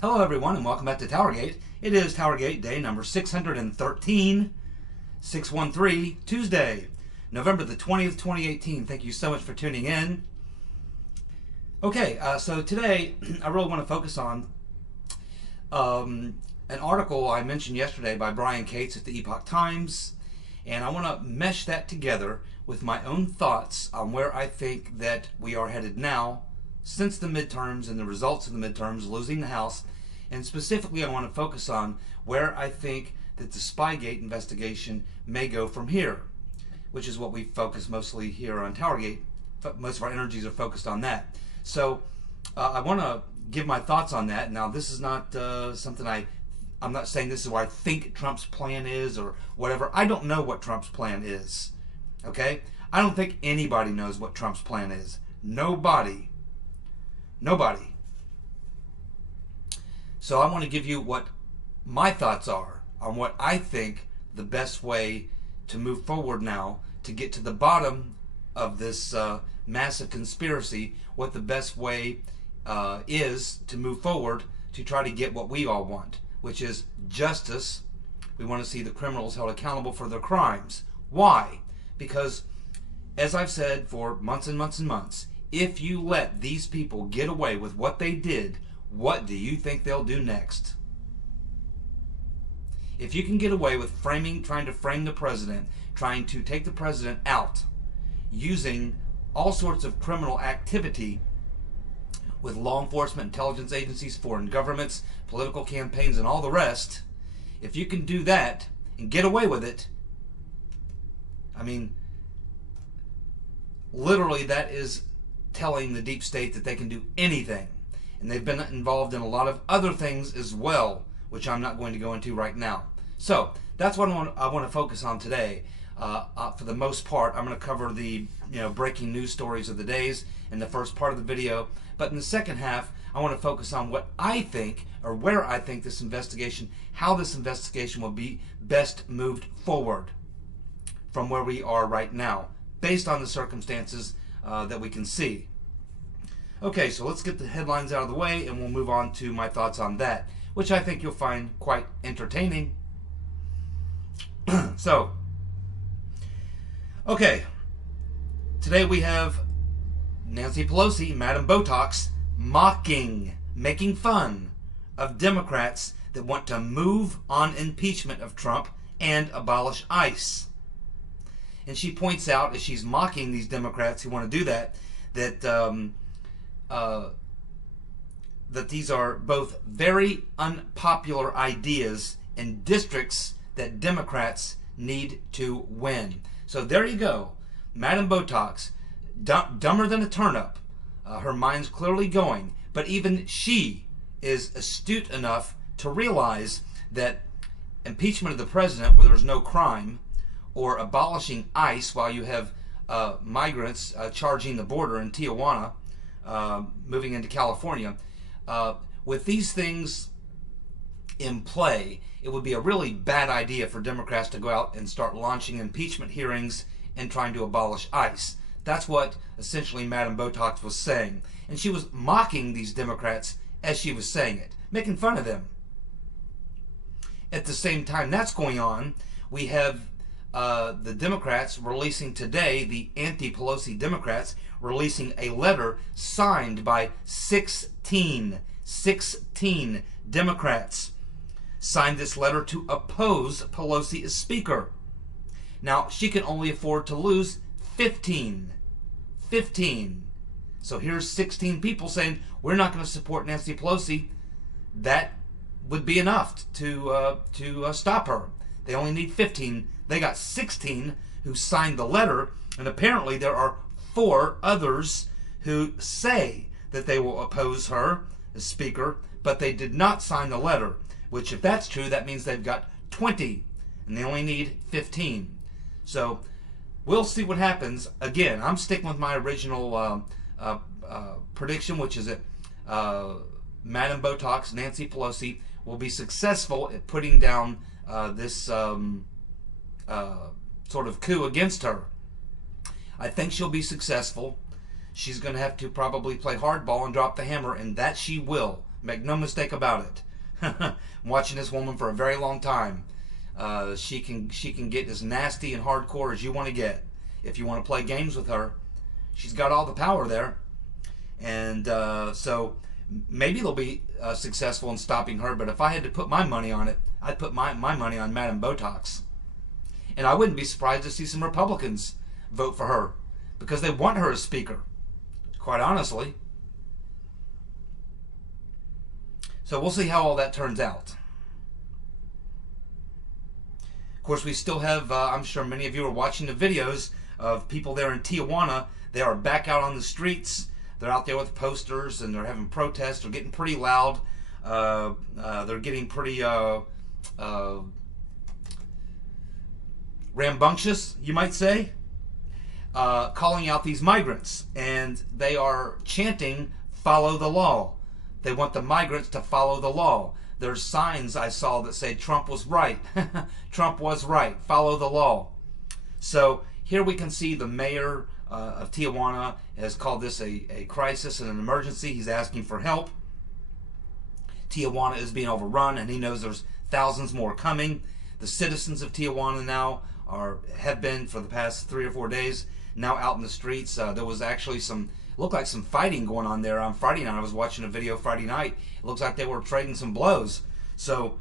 Hello everyone and welcome back to TowerGate. It is TowerGate day number 613, 613, Tuesday, November the 20th, 2018. Thank you so much for tuning in. Okay, so today I really want to focus on an article I mentioned yesterday by Brian Cates at the Epoch Times, and I want to mesh that together with my own thoughts on where I think that we are headed now since the midterms and the results of the midterms, losing the House. And specifically I want to focus on where I think that the Spygate investigation may go from here, which is what we focus mostly here on TowerGate. Most of our energies are focused on that. So I want to give my thoughts on that. Now, this is not something I'm not saying this is what I think Trump's plan is or whatever. I don't know what Trump's plan is. Okay? I don't think anybody knows what Trump's plan is. Nobody. So I want to give you what my thoughts are on what I think the best way to move forward now to get to the bottom of this massive conspiracy, what the best way is to move forward to try to get what we all want, which is justice. We want to see the criminals held accountable for their crimes. Why? Because, as I've said for months and months and months, if you let these people get away with what they did, what do you think they'll do next? If you can get away with trying to frame the president, trying to take the president out, using all sorts of criminal activity with law enforcement, intelligence agencies, foreign governments, political campaigns, and all the rest, if you can do that and get away with it, I mean, literally that is telling the deep state that they can do anything. And they've been involved in a lot of other things as well, which I'm not going to go into right now. So that's what I want to focus on today. For the most part, I'm going to cover the breaking news stories of the days in the first part of the video. But in the second half, I want to focus on what I think, or where I think this investigation, how this investigation will be best moved forward from where we are right now, based on the circumstances that we can see. Okay, so let's get the headlines out of the way and we'll move on to my thoughts on that, which I think you'll find quite entertaining. So, okay, today we have Nancy Pelosi, Madam Botox, making fun of Democrats that want to move on impeachment of Trump and abolish ICE. And she points out, as she's mocking these Democrats who want to do that, that these are both very unpopular ideas in districts that Democrats need to win. So there you go. Madam Botox, dumber than a turnip. Her mind's clearly going. But even she is astute enough to realize that impeachment of the president where there's no crime, or abolishing ICE while you have migrants charging the border in Tijuana, moving into California, with these things in play, it would be a really bad idea for Democrats to go out and start launching impeachment hearings and trying to abolish ICE. That's what essentially Madam Botox was saying. And she was mocking these Democrats as she was saying it, making fun of them. At the same time that's going on, we have the Democrats releasing today, the anti-Pelosi Democrats, releasing a letter signed by 16 Democrats. Signed this letter to oppose Pelosi as Speaker. Now, she can only afford to lose 15. So here's 16 people saying, we're not going to support Nancy Pelosi. That would be enough to stop her. They only need 15. They got 16 who signed the letter, and apparently there are 4 others who say that they will oppose her as Speaker, but they did not sign the letter, which if that's true, that means they've got 20, and they only need 15. So we'll see what happens. Again, I'm sticking with my original prediction, which is that Madam Botox, Nancy Pelosi, will be successful at putting down this sort of coup against her. I think she'll be successful. She's going to have to probably play hardball and drop the hammer, and that she will. Make no mistake about it. I'm watching this woman for a very long time. She can get as nasty and hardcore as you want to get. If you want to play games with her, she's got all the power there. And so maybe they'll be successful in stopping her. But if I had to put my money on it, I'd put my money on Madam Botox. And I wouldn't be surprised to see some Republicans vote for her because they want her as Speaker, quite honestly. So we'll see how all that turns out. Of course, we still have, I'm sure many of you are watching the videos of people there in Tijuana. They are back out on the streets. They're out there with posters and they're having protests. They're getting pretty loud. They're getting pretty rambunctious, you might say, calling out these migrants. And they are chanting, "Follow the law." They want the migrants to follow the law. There's signs I saw that say Trump was right. Trump was right. Follow the law. So here we can see the mayor of Tijuana has called this a crisis and an emergency. He's asking for help. Tijuana is being overrun, and he knows there's thousands more coming. The citizens of Tijuana now have been for the past 3 or 4 days now out in the streets. There was actually looked like some fighting going on there on Friday night. I was watching a video Friday night. It looks like they were trading some blows. So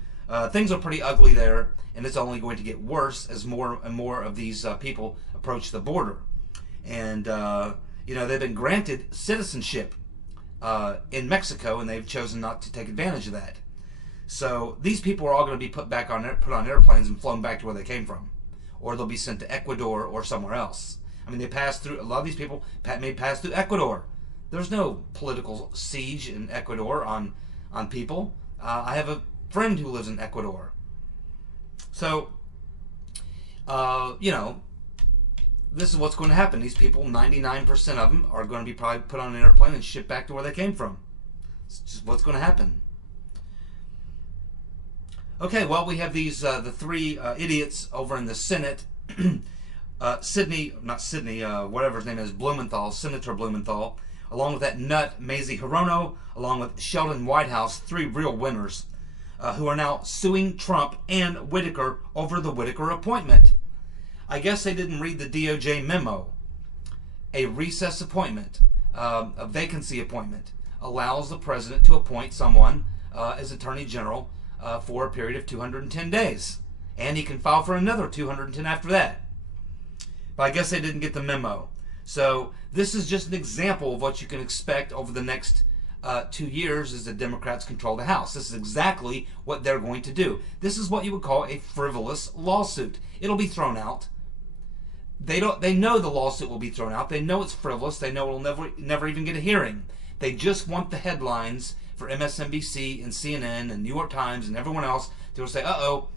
things are pretty ugly there, and it's only going to get worse as more and more of these people approach the border. And they've been granted citizenship in Mexico, and they've chosen not to take advantage of that. So these people are all going to be put on airplanes and flown back to where they came from, or they'll be sent to Ecuador or somewhere else. I mean, a lot of these people may pass through Ecuador. There's no political siege in Ecuador on people. I have a friend who lives in Ecuador. So, this is what's going to happen. These people, 99% of them, are going to be probably put on an airplane and shipped back to where they came from. It's just what's going to happen. Okay, well, we have these the three idiots over in the Senate. Whatever his name is, Blumenthal, Senator Blumenthal, along with that nut Mazie Hirono, along with Sheldon Whitehouse, 3 real winners, who are now suing Trump and Whitaker over the Whitaker appointment. I guess they didn't read the DOJ memo. A recess appointment, a vacancy appointment, allows the president to appoint someone as Attorney General for a period of 210 days. And he can file for another 210 after that. But I guess they didn't get the memo. So this is just an example of what you can expect over the next 2 years as the Democrats control the House. This is exactly what they're going to do. This is what you would call a frivolous lawsuit. It'll be thrown out. They know the lawsuit will be thrown out. They know it's frivolous. They know it'll never even get a hearing. They just want the headlines for MSNBC and CNN and New York Times and everyone else to say, uh-oh,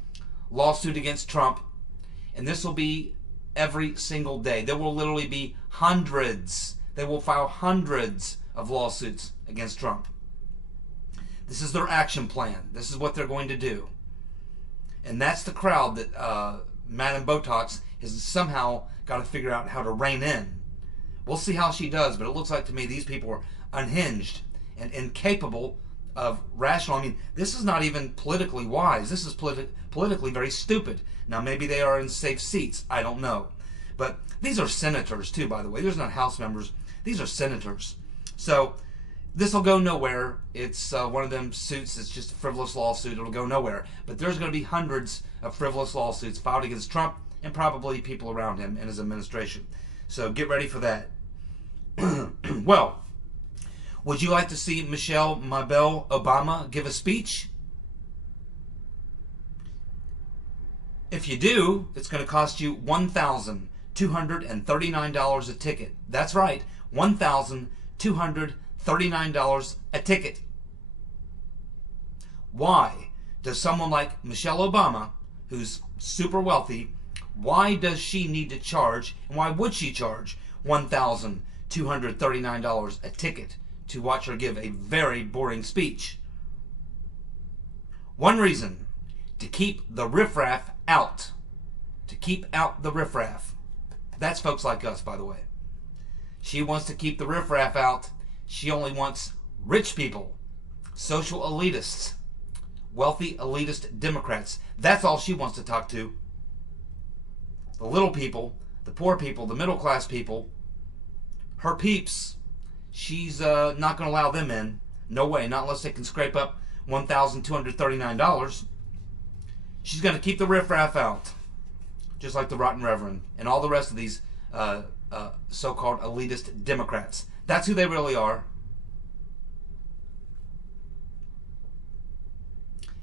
lawsuit against Trump. And this will be every single day. There will literally be hundreds. They will file hundreds of lawsuits against Trump. This is their action plan. This is what they're going to do. And that's the crowd that Madam Botox has somehow got to figure out how to rein in. We'll see how she does, but it looks like to me these people are unhinged and incapable of rational. I mean, this is not even politically wise. This is politically very stupid. Now, maybe they are in safe seats. I don't know. But these are senators, too, by the way. These are not House members. These are senators. So this will go nowhere. It's one of them suits. It's just a frivolous lawsuit. It'll go nowhere. But there's going to be hundreds of frivolous lawsuits filed against Trump and probably people around him and his administration. So get ready for that. Well, would you like to see Michelle Mabel Obama give a speech? If you do, it's going to cost you $1,239 a ticket. That's right, $1,239 a ticket. Why does someone like Michelle Obama, who's super wealthy, why does she need to charge, and why would she charge $1,239 a ticket to watch her give a very boring speech? One reason: to keep the riffraff out. To keep out the riffraff. That's folks like us, by the way. She wants to keep the riffraff out. She only wants rich people. social elitists, wealthy elitist Democrats. That's all she wants to talk to. The little people, the poor people, the middle class people, her peeps, she's not going to allow them in. No way, not unless they can scrape up $1,239. She's going to keep the riffraff out, just like the Rotten Reverend and all the rest of these so-called elitist Democrats. That's who they really are.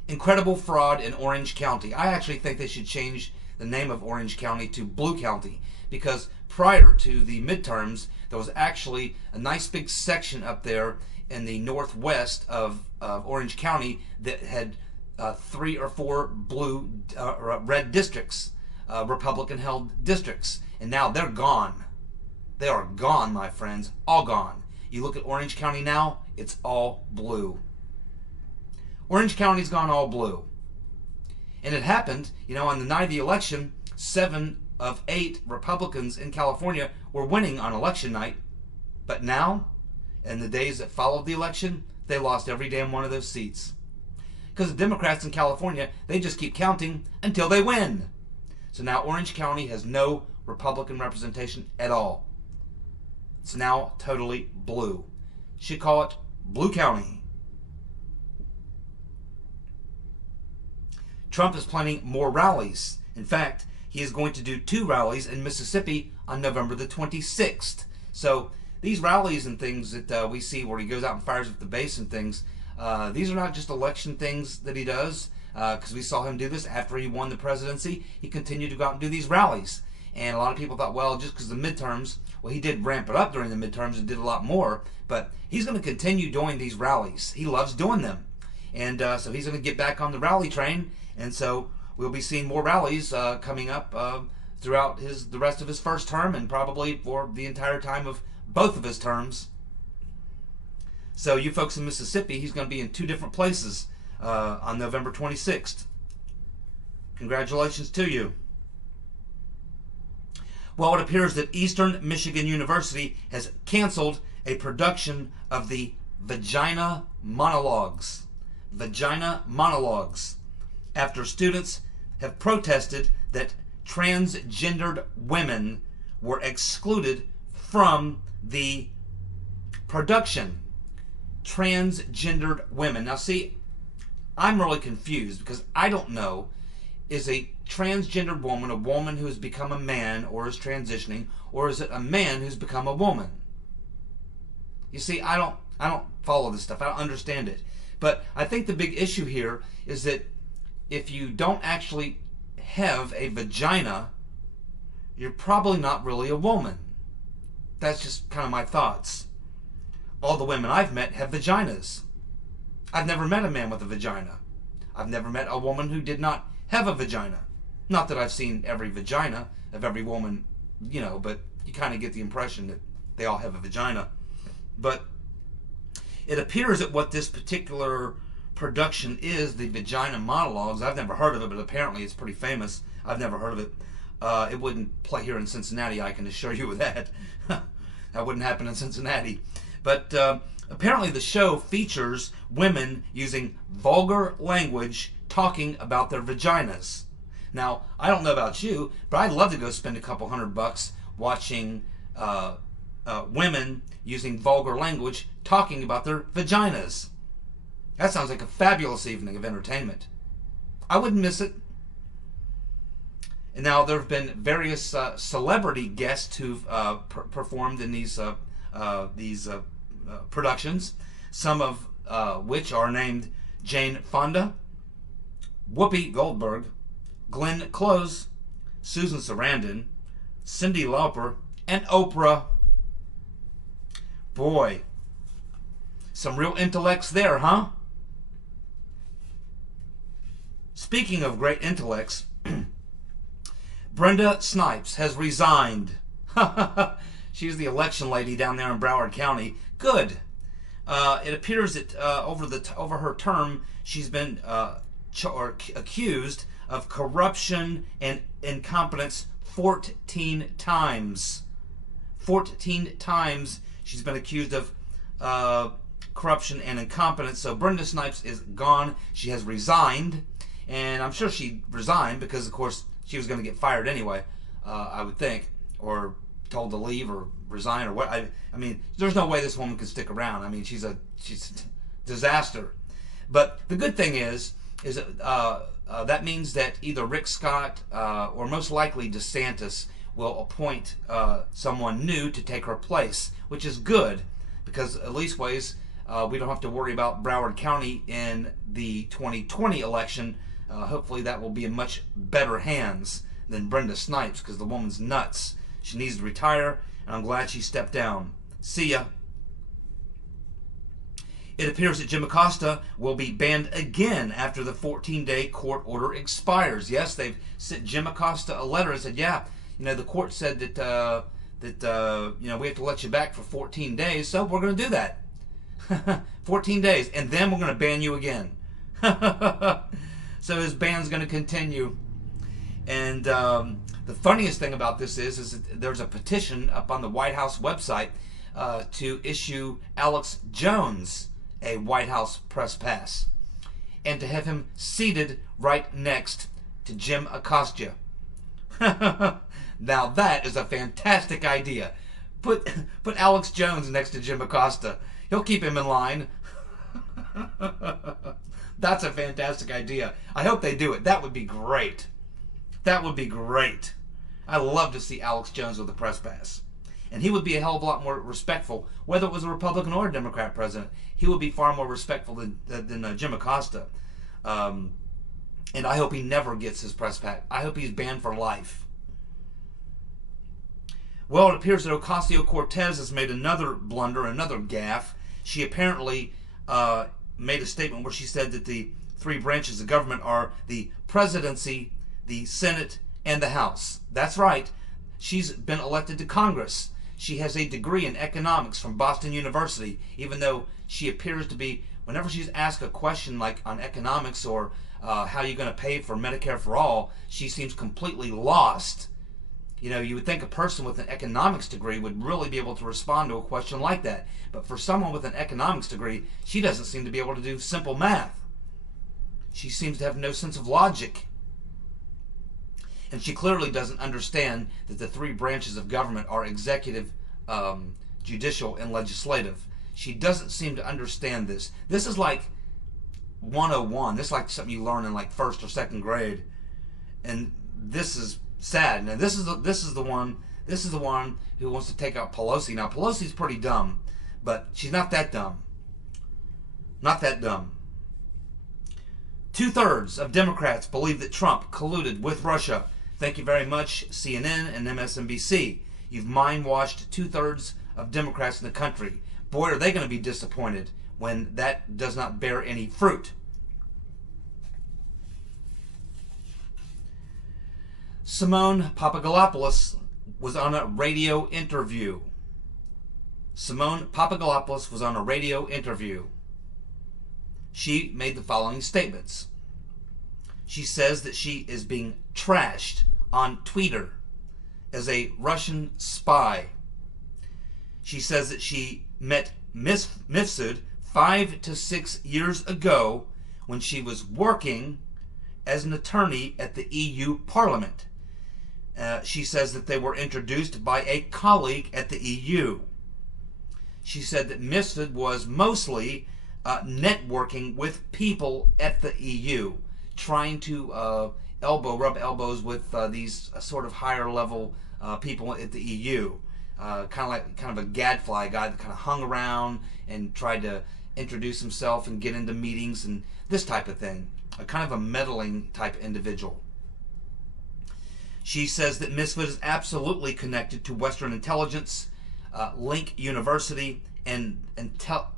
Incredible fraud in Orange County. I actually think they should change the name of Orange County to Blue County, because prior to the midterms, there was actually a nice big section up there in the northwest of Orange County that had 3 or 4 blue, red districts, Republican-held districts, and now they're gone. They are gone, my friends, all gone. You look at Orange County now, it's all blue. Orange County's gone all blue. And it happened, you know, on the night of the election, 7 of 8 Republicans in California were winning on election night. But now, in the days that followed the election, they lost every damn one of those seats. Because the Democrats in California, they just keep counting until they win. So now Orange County has no Republican representation at all. It's now totally blue. Should call it Blue County. Trump is planning more rallies. In fact, he is going to do 2 rallies in Mississippi on November the 26th. So these rallies and things that we see where he goes out and fires up the base and things, these are not just election things that he does, because we saw him do this after he won the presidency. He continued to go out and do these rallies. And a lot of people thought, well, just because the midterms, well, he did ramp it up during the midterms and did a lot more, but he's going to continue doing these rallies. He loves doing them. And so he's going to get back on the rally train, and so we'll be seeing more rallies coming up throughout the rest of his first term, and probably for the entire time of both of his terms. So you folks in Mississippi, he's going to be in 2 different places on November 26th. Congratulations to you. Well, it appears that Eastern Michigan University has canceled a production of the Vagina Monologues. Vagina Monologues, after students have protested that transgendered women were excluded from the production. Transgendered women. Now see, I'm really confused because I don't know, is a transgendered woman a woman who has become a man or is transitioning, or is it a man who's become a woman? You see, I don't follow this stuff. I don't understand it. But I think the big issue here is that if you don't actually have a vagina, you're probably not really a woman. That's just kind of my thoughts. All the women I've met have vaginas. I've never met a man with a vagina. I've never met a woman who did not have a vagina. Not that I've seen every vagina of every woman, you know, but you kind of get the impression that they all have a vagina. But it appears that what this particular production is, the Vagina Monologues, I've never heard of it, but apparently it's pretty famous. I've never heard of it. It wouldn't play here in Cincinnati, I can assure you of that. That wouldn't happen in Cincinnati. But apparently the show features women using vulgar language talking about their vaginas. Now, I don't know about you, but I'd love to go spend a couple $100 watching women using vulgar language talking about their vaginas. That sounds like a fabulous evening of entertainment. I wouldn't miss it. And now there have been various celebrity guests who've performed in these productions, some of which are named Jane Fonda, Whoopi Goldberg, Glenn Close, Susan Sarandon, Cyndi Lauper, and Oprah. Boy, some real intellects there, huh? Speaking of great intellects, Brenda Snipes has resigned. She's the election lady down there in Broward County. Good. It appears that over her term, she's been accused of corruption and incompetence 14 times. 14 times she's been accused of corruption, and incompetence. So Brenda Snipes is gone. She has resigned, and I'm sure she resigned because, of course, she was going to get fired anyway, I would think, or told to leave or resign or what. I mean, there's no way this woman could stick around. I mean, she's a disaster. But the good thing is that means that either Rick Scott or most likely DeSantis will appoint someone new to take her place, which is good because at least ways we don't have to worry about Broward County in the 2020 election. Hopefully that will be in much better hands than Brenda Snipes because the woman's nuts. She needs to retire, and I'm glad she stepped down. See ya. It appears that Jim Acosta will be banned again after the 14-day court order expires. Yes, they've sent Jim Acosta a letter and said, yeah, the court said that we have to let you back for 14 days, so we're going to do that. 14 days, and then we're going to ban you again. So his ban's going to continue. And the funniest thing about this is that there's a petition up on the White House website to issue Alex Jones a White House press pass and to have him seated right next to Jim Acosta. Now that is a fantastic idea. Put Alex Jones next to Jim Acosta. He'll keep him in line. That's a fantastic idea. I hope they do it. That would be great. That would be great. I love to see Alex Jones with a press pass. And he would be a hell of a lot more respectful, whether it was a Republican or a Democrat president. He would be far more respectful than Jim Acosta. And I hope he never gets his press pass. I hope he's banned for life. Well, it appears that Ocasio-Cortez has made another blunder, another gaffe. She apparently made a statement where she said that the three branches of government are the presidency, the Senate, and the House. That's right. She's been elected to Congress. She has a degree in economics from Boston University, even though she appears to be, whenever she's asked a question like on economics or how you're going to pay for Medicare for all, she seems completely lost. You would think a person with an economics degree would really be able to respond to a question like that. But for someone with an economics degree, she doesn't seem to be able to do simple math. She seems to have no sense of logic. And she clearly doesn't understand that the three branches of government are executive, judicial, and legislative. She doesn't seem to understand this. This is like 101. This is like something you learn in like first or second grade. And this is sad. Now this is the one who wants to take out Pelosi. Now Pelosi's pretty dumb, but she's not that dumb. Not that dumb. 2/3 of Democrats believe that Trump colluded with Russia. Thank you very much, CNN and MSNBC. You've mind-washed 2/3 of Democrats in the country. Boy, are they going to be disappointed when that does not bear any fruit. Simone Papadopoulos was on a radio interview. Simone Papadopoulos was on a radio interview. She made the following statements. She says that she is being trashed on Twitter as a Russian spy. She says that she met Mifsud 5 to 6 years ago when she was working as an attorney at the EU Parliament. She says that they were introduced by a colleague at the EU. She said that Mifsud was mostly networking with people at the EU, trying to rub elbows with these sort of higher level people at the EU. Kind of a gadfly guy that kind of hung around and tried to introduce himself and get into meetings and this type of thing. A kind of a meddling type individual. She says that Mifsud is absolutely connected to Western intelligence, Link University, and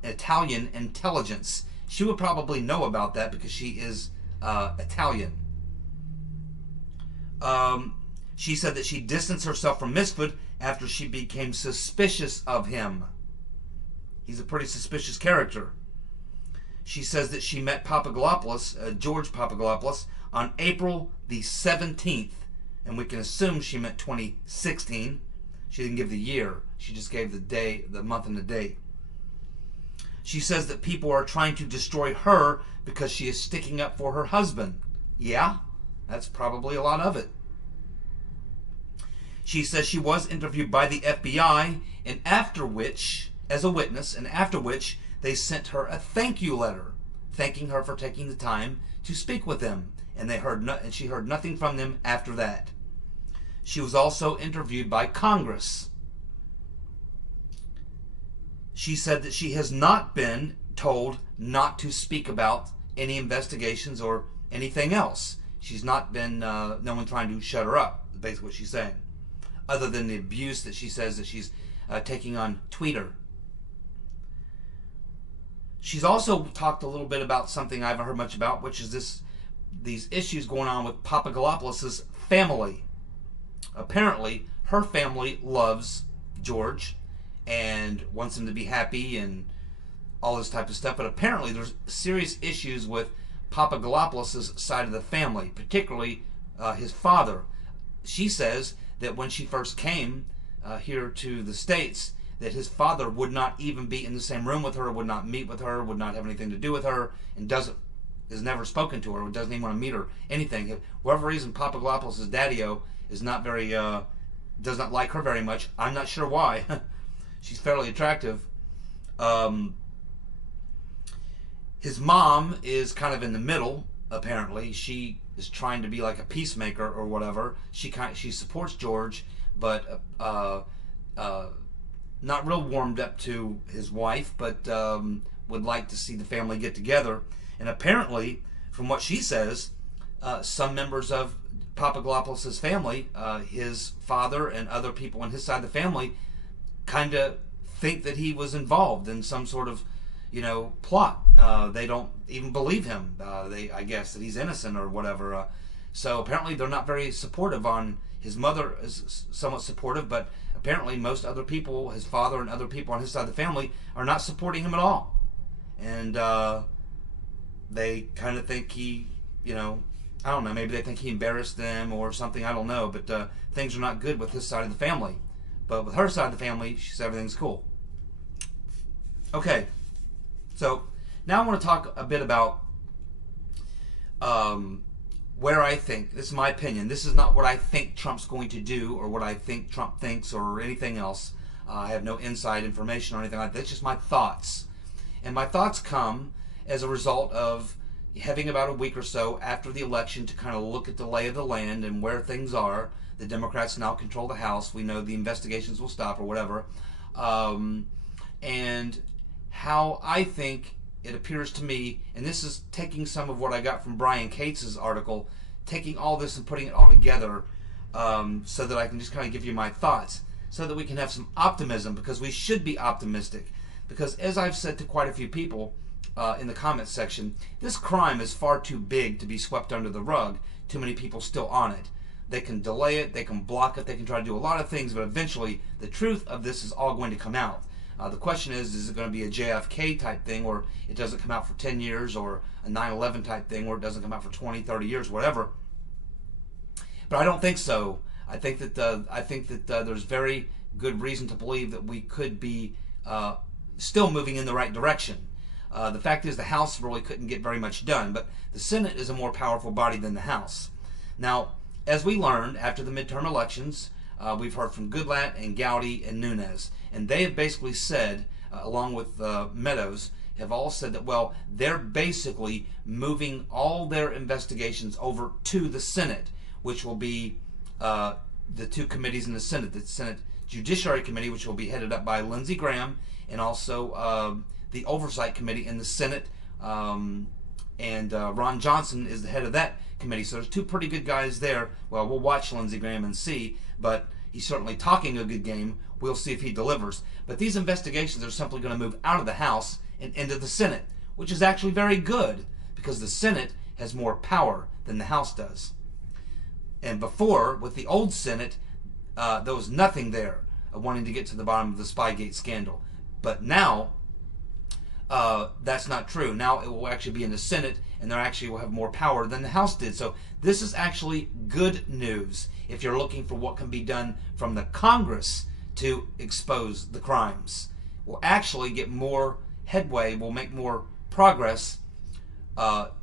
Italian intelligence. She would probably know about that because she is Italian. She said that she distanced herself from Mifsud after she became suspicious of him. He's a pretty suspicious character. She says that she met Papadopoulos, George Papadopoulos, on April the 17th. And we can assume she meant 2016. She didn't give the year. She just gave the day, the month, and the date. She says that people are trying to destroy her because she is sticking up for her husband. Yeah, that's probably a lot of it. She says she was interviewed by the FBI, and after which, as a witness, and after which they sent her a thank you letter, thanking her for taking the time to speak with them, and she heard nothing from them after that. She was also interviewed by Congress. She said that she has not been told not to speak about any investigations or anything else. She's not been, no one trying to shut her up, basically what she's saying, other than the abuse that she says that she's taking on Twitter. She's also talked a little bit about something I haven't heard much about, which is these issues going on with Papadopoulos' family. Apparently, her family loves George and wants him to be happy and all this type of stuff, but apparently there's serious issues with Papadopoulos' side of the family, particularly his father. She says that when she first came here to the States, that his father would not even be in the same room with her, would not meet with her, would not have anything to do with her, and is never spoken to her, or doesn't even want to meet her, anything. For whatever reason, Papadopoulos' daddy-o is not very, does not like her very much. I'm not sure why. She's fairly attractive. His mom is kind of in the middle, apparently. She is trying to be like a peacemaker or whatever. She supports George, but not real warmed up to his wife, but would like to see the family get together. And apparently, from what she says, some members of Papadopoulos' family, his father and other people on his side of the family, kind of think that he was involved in some sort of, plot. They don't even believe him. I guess that he's innocent or whatever. So apparently they're not very supportive. His mother is somewhat supportive, but apparently most other people, his father and other people on his side of the family, are not supporting him at all. And they kind of think he, I don't know, maybe they think he embarrassed them or something, I don't know, but things are not good with his side of the family. But with her side of the family, she says everything's cool. Okay, so now I want to talk a bit about where I think, this is my opinion, this is not what I think Trump's going to do or what I think Trump thinks or anything else. I have no inside information or anything like that. It's just my thoughts. And my thoughts come as a result of having about a week or so after the election to kind of look at the lay of the land and where things are. The Democrats now control the House. We know the investigations will stop or whatever. And how I think it appears to me, and this is taking some of what I got from Brian Cates' article, taking all this and putting it all together so that I can just kind of give you my thoughts, so that we can have some optimism, because we should be optimistic. Because as I've said to quite a few people in the comments section, this crime is far too big to be swept under the rug. Too many people still on it. They can delay it, they can block it, they can try to do a lot of things, but eventually the truth of this is all going to come out. The question is it going to be a JFK type thing where it doesn't come out for 10 years, or a 9/11 type thing where it doesn't come out for 20, 30 years, whatever. But I don't think so. I think that there's very good reason to believe that we could be still moving in the right direction. The fact is the House really couldn't get very much done, but the Senate is a more powerful body than the House. Now, as we learned after the midterm elections, we've heard from Goodlatte and Gowdy and Nunes, and they have basically said, along with Meadows, have all said that, well, they're basically moving all their investigations over to the Senate, which will be the two committees in the Senate Judiciary Committee, which will be headed up by Lindsey Graham, and also the Oversight Committee in the Senate, and Ron Johnson is the head of that committee. So there's two pretty good guys there. Well, we'll watch Lindsey Graham and see, but he's certainly talking a good game. We'll see if he delivers. But these investigations are simply going to move out of the House and into the Senate, which is actually very good, because the Senate has more power than the House does. And before, with the old Senate, there was nothing there wanting to get to the bottom of the Spygate scandal. But now, that's not true. Now it will actually be in the Senate, and they actually will have more power than the House did. So this is actually good news if you're looking for what can be done from the Congress to expose the crimes. We'll actually get more headway, we'll make more progress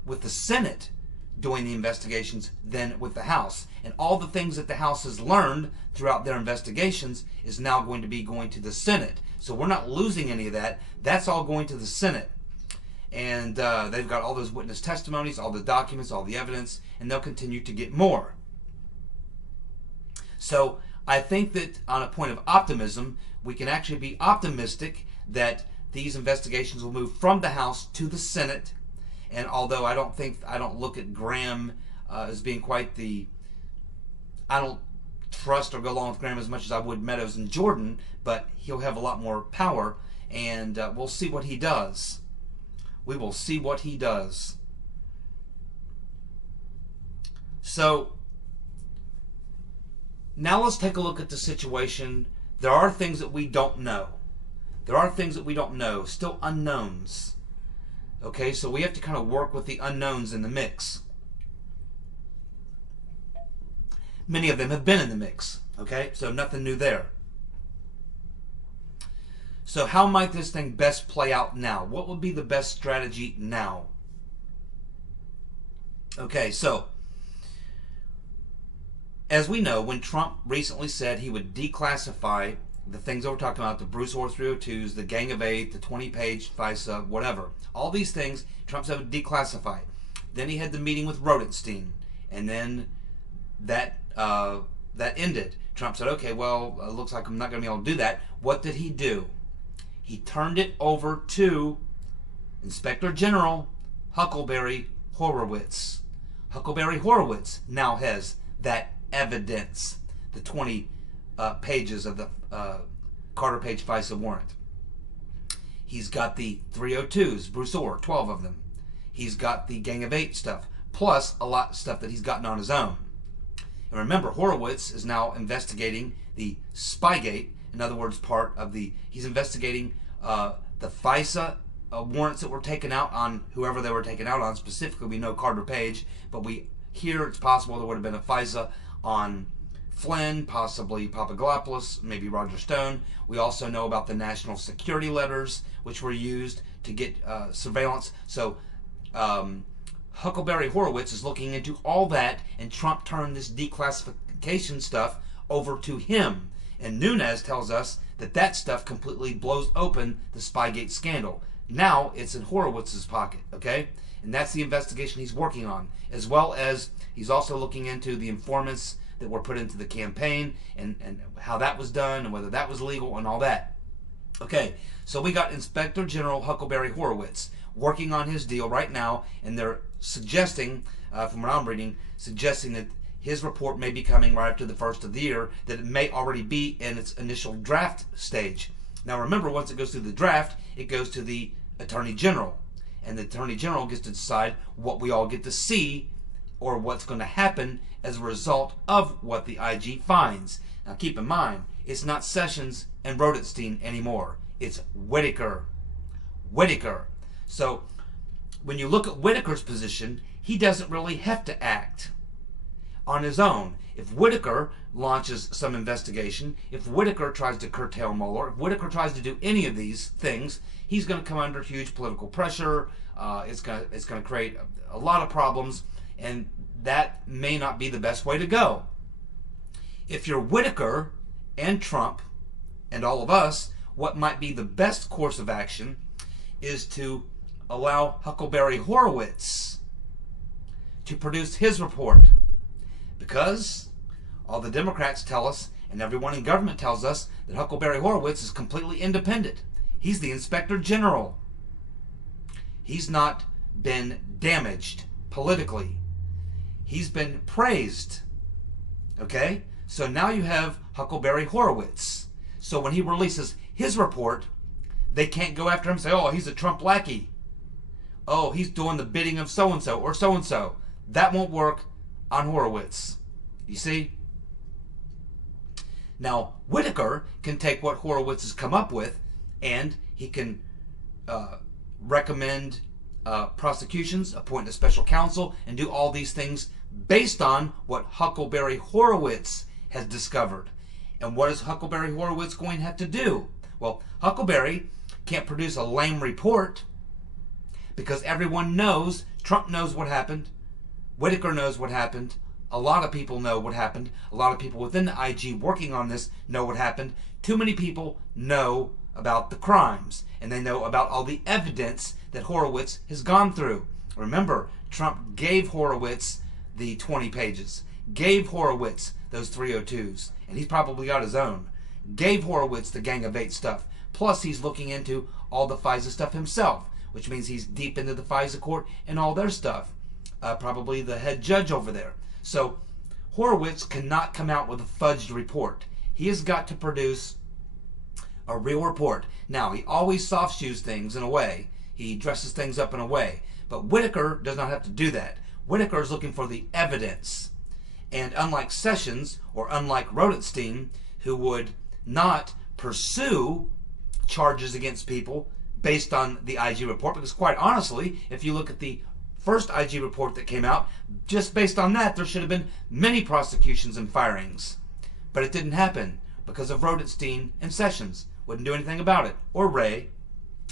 with the Senate doing the investigations than with the House. And all the things that the House has learned throughout their investigations is now going to be going to the Senate. So we're not losing any of that. That's all going to the Senate. And they've got all those witness testimonies, all the documents, all the evidence, and they'll continue to get more. So I think that on a point of optimism, we can actually be optimistic that these investigations will move from the House to the Senate. And although I don't look at Graham as being quite the, I don't trust or go along with Graham as much as I would Meadows and Jordan, but he'll have a lot more power, and we'll see what he does. We will see what he does. So now let's take a look at the situation. There are things that we don't know. There are things that we don't know, still unknowns. Okay, so we have to kind of work with the unknowns in the mix. Many of them have been in the mix. Okay, so nothing new there. So how might this thing best play out now? What would be the best strategy now? Okay, so as we know, when Trump recently said he would declassify the things that we're talking about, the Bruce Orr 302s, the Gang of Eight, the 20-page FISA, whatever. All these things, Trump said would declassify. Then he had the meeting with Rodenstein, and then that ended. Trump said, okay, well, it looks like I'm not going to be able to do that. What did he do? He turned it over to Inspector General Huckleberry Horowitz. Huckleberry Horowitz now has that evidence, the 20 pages of the Carter Page FISA warrant. He's got the 302s, Bruce Orr, 12 of them. He's got the Gang of Eight stuff, plus a lot of stuff that he's gotten on his own. And remember, Horowitz is now investigating the Spygate. In other words, he's investigating the FISA warrants that were taken out on whoever they were taken out on. Specifically, we know Carter Page, but we hear it's possible there would have been a FISA on Flynn, possibly Papadopoulos, maybe Roger Stone. We also know about the national security letters, which were used to get surveillance. So Huckleberry Horowitz is looking into all that, and Trump turned this declassification stuff over to him. And Nunes tells us that that stuff completely blows open the Spygate scandal. Now it's in Horowitz's pocket, okay? And that's the investigation he's working on, as well as he's also looking into the informants that were put into the campaign and how that was done and whether that was legal and all that. Okay, so we got Inspector General Huckleberry Horowitz working on his deal right now, and they're suggesting, from what I'm reading, suggesting that his report may be coming right after the first of the year, that it may already be in its initial draft stage. Now remember, once it goes through the draft, it goes to the Attorney General, and the Attorney General gets to decide what we all get to see or what's going to happen as a result of what the IG finds. Now keep in mind, it's not Sessions and Rodenstein anymore. It's Whitaker. Whitaker. So when you look at Whitaker's position, he doesn't really have to act on his own. If Whitaker launches some investigation, if Whitaker tries to curtail Mueller, if Whitaker tries to do any of these things, he's going to come under huge political pressure. It's going to create a lot of problems, and that may not be the best way to go. If you're Whitaker and Trump and all of us, what might be the best course of action is to allow Huckleberry Horowitz to produce his report. Because all the Democrats tell us, and everyone in government tells us, that Huckleberry Horowitz is completely independent. He's the Inspector General. He's not been damaged politically. He's been praised. Okay? So now you have Huckleberry Horowitz. So when he releases his report, they can't go after him and say, oh, he's a Trump lackey. Oh, he's doing the bidding of so-and-so or so-and-so. That won't work on Horowitz. You see? Now, Whitaker can take what Horowitz has come up with, and he can recommend prosecutions, appoint a special counsel, and do all these things based on what Huckleberry Horowitz has discovered. And what is Huckleberry Horowitz going to have to do? Well, Huckleberry can't produce a lame report because everyone knows, Trump knows what happened, Whitaker knows what happened, a lot of people know what happened, a lot of people within the IG working on this know what happened. Too many people know about the crimes, and they know about all the evidence that Horowitz has gone through. Remember, Trump gave Horowitz the 20 pages, gave Horowitz those 302s, and he's probably got his own, gave Horowitz the Gang of Eight stuff, plus he's looking into all the FISA stuff himself, which means he's deep into the FISA court and all their stuff, probably the head judge over there. So Horowitz cannot come out with a fudged report. He has got to produce a real report. Now, he always soft shoes things in a way. He dresses things up in a way. But Whitaker does not have to do that. Whitaker is looking for the evidence. And unlike Sessions, or unlike Rodenstein, who would not pursue charges against people based on the IG report, because quite honestly, if you look at the first IG report that came out, just based on that, there should have been many prosecutions and firings. But it didn't happen because of Rodenstein and Sessions. Wouldn't do anything about it. Or Ray,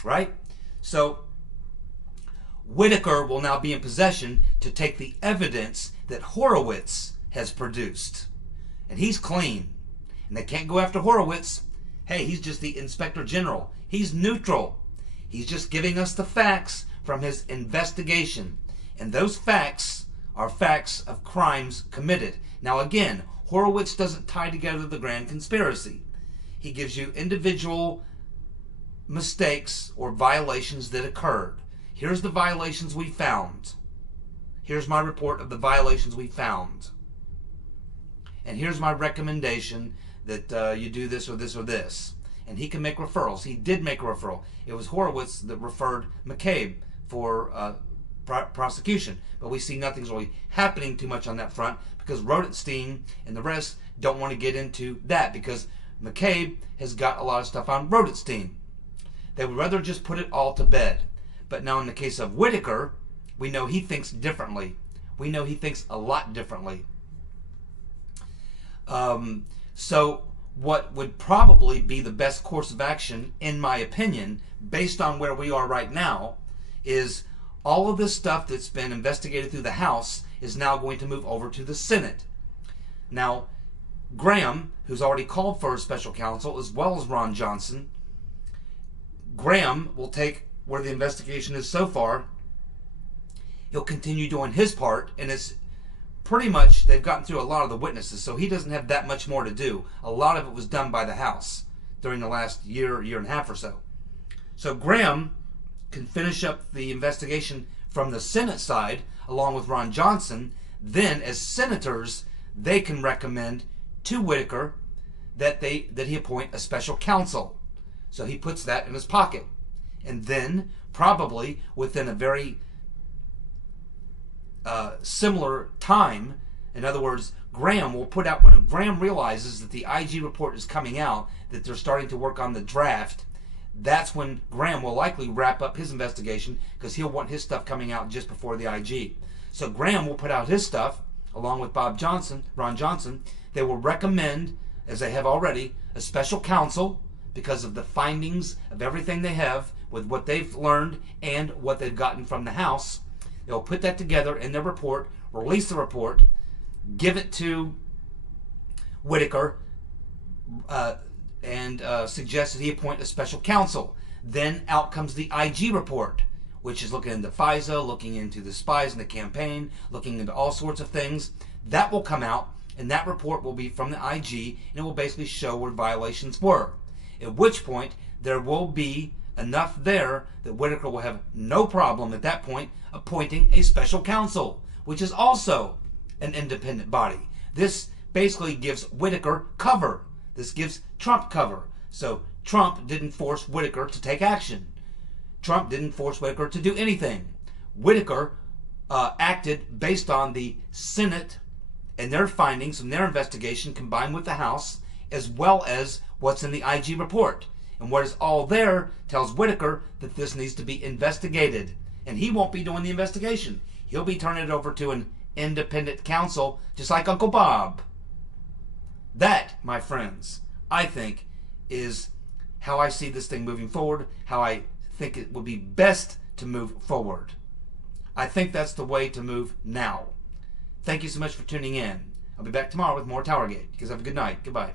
right? So Whitaker will now be in possession to take the evidence that Horowitz has produced. And he's clean. And they can't go after Horowitz. Hey, he's just the Inspector General. He's neutral. He's just giving us the facts from his investigation. And those facts are facts of crimes committed. Now again, Horowitz doesn't tie together the grand conspiracy. He gives you individual mistakes or violations that occurred. Here's the violations we found. Here's my report of the violations we found. And here's my recommendation that you do this or this or this. And he can make referrals. He did make a referral. It was Horowitz that referred McCabe for prosecution. But we see nothing's really happening too much on that front because Rodenstein and the rest don't want to get into that because McCabe has got a lot of stuff on Rodenstein. They would rather just put it all to bed. But now in the case of Whitaker, we know he thinks differently. We know he thinks a lot differently. So what would probably be the best course of action, in my opinion, based on where we are right now, is all of this stuff that's been investigated through the House is now going to move over to the Senate. Now, Graham, who's already called for a special counsel, as well as Ron Johnson, Graham will take where the investigation is so far. He'll continue doing his part, and it's pretty much, they've gotten through a lot of the witnesses, so he doesn't have that much more to do. A lot of it was done by the House during the last year and a half or so. So Graham can finish up the investigation from the Senate side, along with Ron Johnson. Then, as senators, they can recommend to Whitaker that he appoint a special counsel. So he puts that in his pocket. And then, probably within a very similar time, in other words, Graham will put out, when Graham realizes that the IG report is coming out, that they're starting to work on the draft, that's when Graham will likely wrap up his investigation because he'll want his stuff coming out just before the IG. So Graham will put out his stuff along with Ron Johnson. They will recommend, as they have already, a special counsel because of the findings of everything they have with what they've learned and what they've gotten from the House. They'll put that together in their report, release the report, give it to Whitaker, and suggest that he appoint a special counsel. Then out comes the IG report, which is looking into FISA, looking into the spies in the campaign, looking into all sorts of things. That will come out, and that report will be from the IG, and it will basically show where violations were. At which point, there will be enough there that Whitaker will have no problem at that point appointing a special counsel, which is also an independent body. This basically gives Whitaker cover. This gives Trump cover. So Trump didn't force Whitaker to take action. Trump didn't force Whitaker to do anything. Whitaker acted based on the Senate and their findings from their investigation combined with the House, as well as what's in the IG report. And what is all there tells Whitaker that this needs to be investigated. And he won't be doing the investigation. He'll be turning it over to an independent counsel, just like Uncle Bob. That, my friends, I think how I see this thing moving forward, how I think it would be best to move forward. I think that's the way to move now. Thank you so much for tuning in. I'll be back tomorrow with more TowerGate. You guys have a good night. Goodbye.